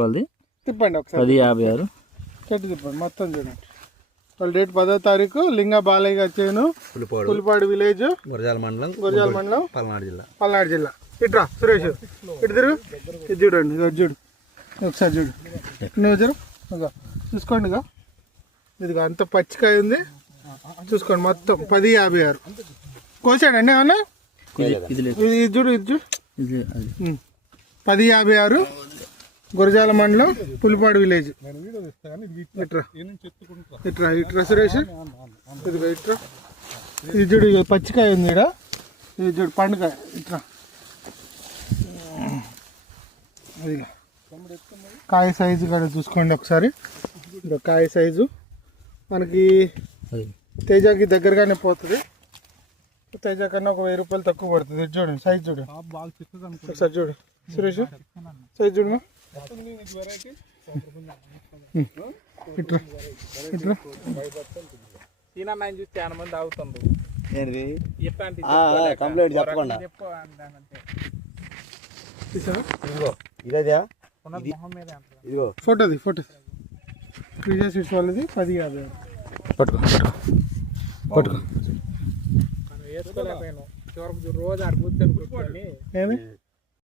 వాళ్ళది తిప్పండి ఒకసారి 1056 చెట్టు తిప్పండి మొత్తం చూడండి. వాళ్ళ డేట్ 10వ తారీఖు లింగ బాలయ్య చేను పులిపాడు విలేజ్ గురజాల మండలం పల్నాడు జిల్లా. ఇట్రా సురేష్ ఇటు తిరుగు. ఇది చూడండి, ఇది చూడు ఒకసారి చూడు. నువ్వు జరు చూసుకోండి. ఇదిగో అంత పచ్చికాయ ఉంది చూసుకోండి. మొత్తం 1056 కోసాడండి ఏమన్నా. ఇది చూడు, ఇది చూడు 1056 గురజాల మండలం పులిపాడు విలేజ్. ఇట్రా ఇట్రా ఇట్రా సురేష్. ఇదిగో ఇట్రా. ఇది చూడు, ఇక పచ్చికాయ ఉంది ఇక్కడ. ఇది చూడు పండుకాయ. ఇట్రా అది కాయ సైజు కూడా చూసుకోండి ఒకసారి. కాయ సైజు మనకి తేజాకి దగ్గరగానే పోతుంది. తేజ కన్నా ఒక 1000 రూపాయలు తక్కువ పడుతుంది. ఇది చూడండి సైజు చూడు ఒకసారి చూడు సురేష్. సైజు చూడు. ఇట్లా ఇట్లా చాలా మంది ఆగుతుంది. కంప్లైంట్ చెప్పకుండా ఫోటోది క్రిజా సీట్స్ వాళ్ళది 1056. పట్టుకో వేసుకోలేకపోయాను. రోజు ఆడ కూర్చొని